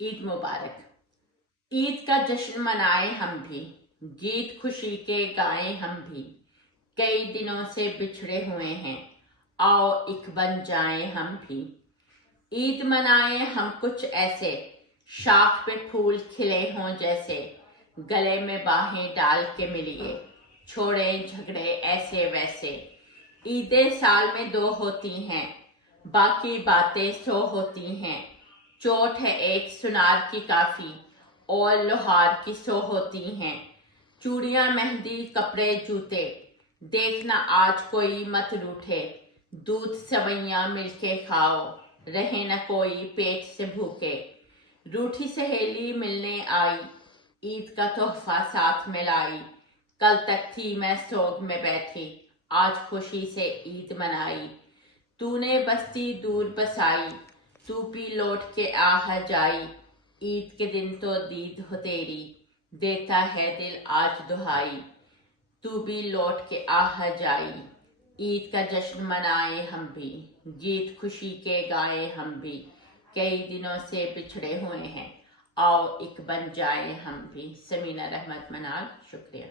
ईद मुबारक। ईद का जश्न मनाए हम भी, गीत खुशी के गाएं हम भी। कई दिनों से बिछड़े हुए हैं, आओ एक बन जाएं हम भी। ईद मनाए हम कुछ ऐसे, शाख पे फूल खिले हों जैसे। गले में बाहें डाल के मिलिए, छोड़े झगड़े ऐसे वैसे। ईदें साल में 2 होती हैं, बाकी बातें 100 होती हैं। चोट है एक सुनार की काफी, और लोहार की 100 होती हैं। चूड़ियां मेहंदी कपड़े जूते, देखना आज कोई मत रूठे। दूध सवैयां मिलके खाओ, रहे न कोई पेट से भूखे। रूठी सहेली मिलने आई, ईद का तोहफा साथ में लाई। कल तक थी मैं सोग में बैठी, आज खुशी से ईद मनाई। तूने बस्ती दूर बसाई, तू भी लौट के आ जाई। ईद के दिन तो दीद हो तेरी, देता है दिल आज दुहाई। तू भी लौट के आ जाई। ईद का जश्न मनाए हम भी, गीत खुशी के गाए हम भी। कई दिनों से बिछड़े हुए हैं, आओ एक बन जाए हम भी। समीना रहमत मनाल, शुक्रिया।